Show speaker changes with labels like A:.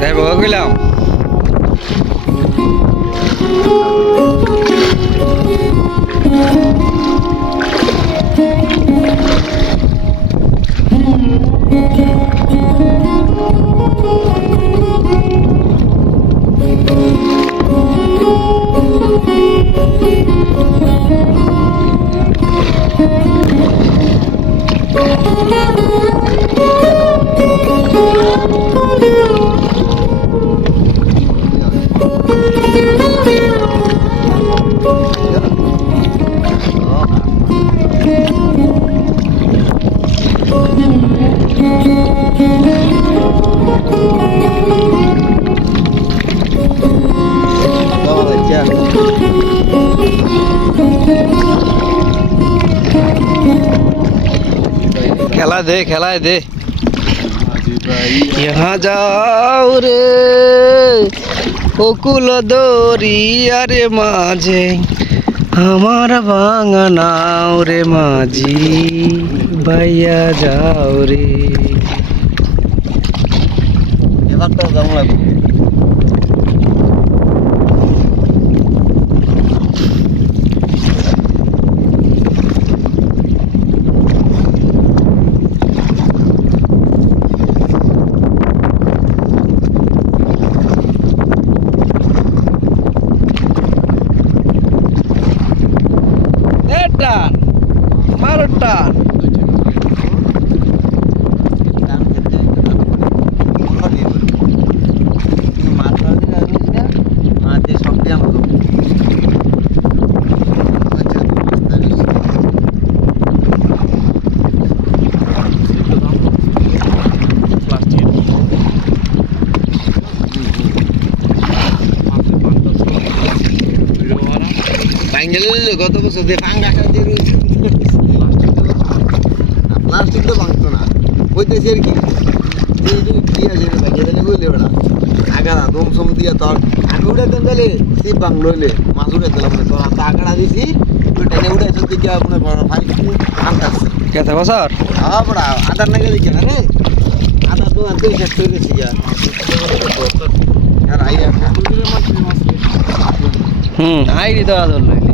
A: দেখ গেলাম খেলা দে খেলায় দে। यहाँ যাও রে অকুল দরিয়ারে মাঝে। আমার বাঙানাও রে মাঝি ভাইয়া যাও রে।
B: এবার তো কেমন লাগবে
A: টান মারো টান
B: কাম খেতে খালি মাছ ধরতে যাবি না মাঝে শক্তি আমাকে গত বছর দিয়ে পাঙ্গা দিয়ে রয়েছে প্লাস্টিক তো ভাঙতো না। বইতেছি আর কি। যে কি আছে বললে আগাড়া দিয়া তোর আগে হইলে মাছ উড়ে দিলাম মানে তোর হাতে আগাড়া দিছি তুই টেনে উড়ে চলতে গিয়ে আপনার বড় ভাই আনতাছি।
A: কেতে বছর?
B: হ্যাঁ বড়া না রে আদা তো আনতে শেষ করে গেছি গিয়া আর আইয়া
A: হুম আইডি তো ধরলে